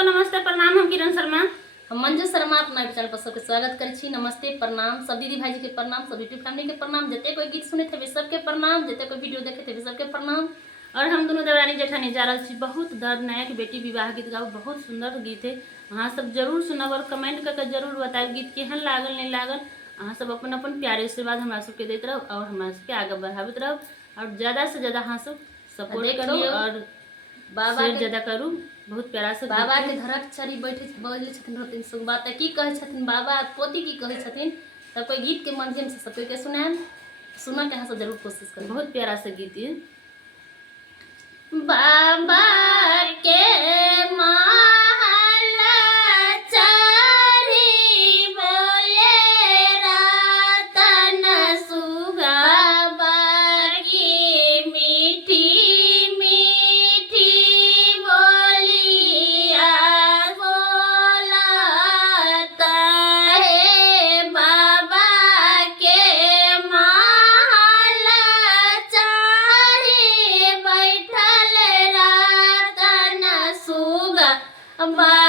सबको नमस्ते प्रणाम। हम किरण शर्मा, हम मंजू शर्मा अपना चैनल पर सबके स्वागत करी। नमस्ते प्रणाम सब दीदी भाई जी के प्रणाम, सब यूट्यूब फैमिली के प्रणाम, जते कोई गीत सुने थे वे सबके प्रणाम, जते कोई वीडियो देखे थे वे सबके प्रणाम। और हम दोनों देवरानी जेठानी जा रही बहुत दर्दनायक बेटी विवाह गीत गाओ, बहुत सुंदर गीत है। अहाँ सब जरूर सुनब और कमेंट करके जरूर बताएब गीत केहन लागल नहीं लागल। अहाँ सब अपन अपन प्यारे आशीर्वाद हमरा सबके देते रहो और हमरा सबके आगे बढ़ाबत रहो और ज़्यादा से ज़्यादा अहाँ सब सपोर्ट करो और बाबा के ज्यादा करू। बहुत प्यारा से बाबा के धरक छड़ी बैठे बोले छथिन रहथिन सुन बात की कहे छथिन बाबा पोती की कहे छथिन, तब कोई गीत के माध्यम से सब के सुनाएब, सुना के सब जरूर कोशिश करें। बहुत प्यारा से गीत है। बाबा के बाबा